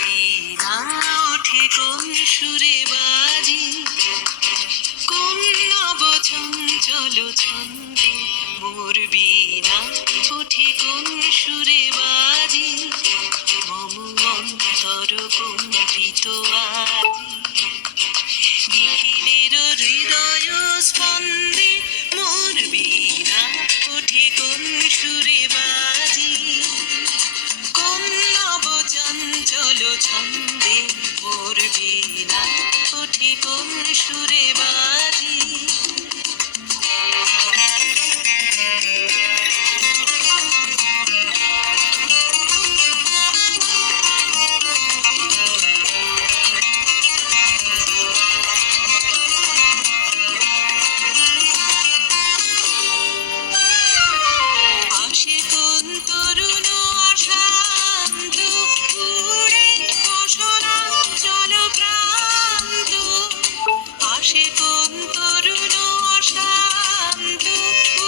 বীণা ওঠে কোন সুরে বাজি, কোন নব চঞ্চল ছন্দে মোর বীণা ওঠে কোন সুরে বাজি, মম অন্তর কম্পিত আজি। নিখিলের হৃদয় স্পন্দে মোর বীণা ওঠে কোন সুরে বাজি, কোন নব চঞ্চল ছন্দে মোর বীণা ওঠে কোন সুরে বাজি। আসে কোন তরুণ অশান্ত, উড়ে বসনাঞ্চল প্রান্ত, আসে কোন তরুণ অশান্ত,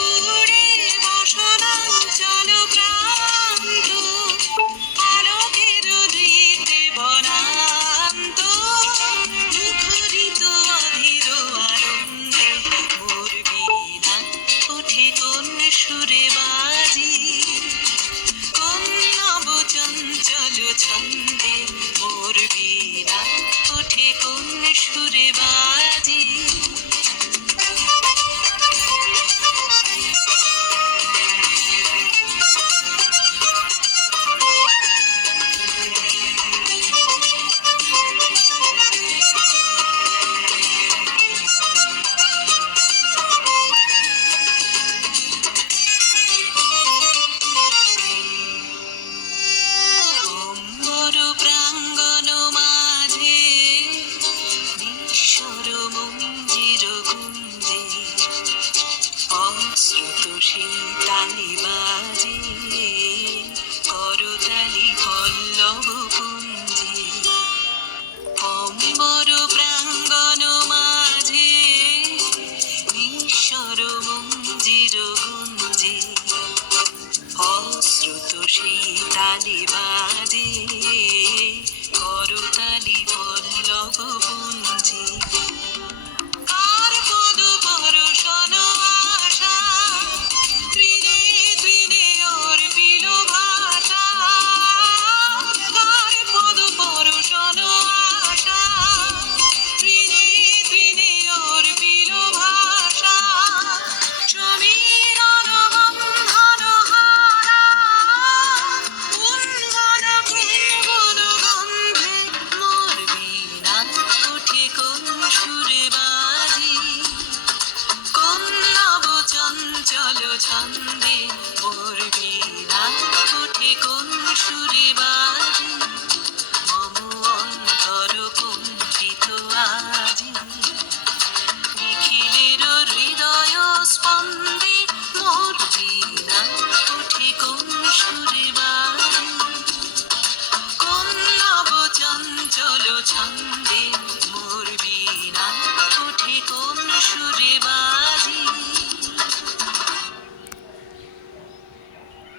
উড়ে বসনাঞ্চল প্রান্ত, আলোকের দৃতে বনান্ত, মুখরিত অধীর আনন্দে মোর বীণা ওঠে কোন সুরে বাজি, কোন নব চঞ্চল ছন্দে মোর বীণা ওঠে কোন সুরে বাজি। অম্বর প্রাঙ্গণ মাঝে নিঃস্বর মঞ্জির গুঞ্জে, অশ্রুত শীতালি বাজে করতালি পল্লব কুঞ্জে। অম্বর প্রাঙ্গণ মাঝে নিঃস্বর মঞ্জির গুঞ্জে, অশ্রুত শীতালি বাজে করতালি পল্লব পুঞ্জে। কার পদ পরশন আশা, তৃণে তৃণে অর্পিল ভাষা, কার পদ পরশন আশা, তৃণে তৃণে অর্পিল ভাষা, সমীরণ বন্ধন হারা, উন্মন কুঞ্জন গন্ধে মোর বীণা ওঠে কোন সুরে বাজি, কোন নব চঞ্চল ছন্দে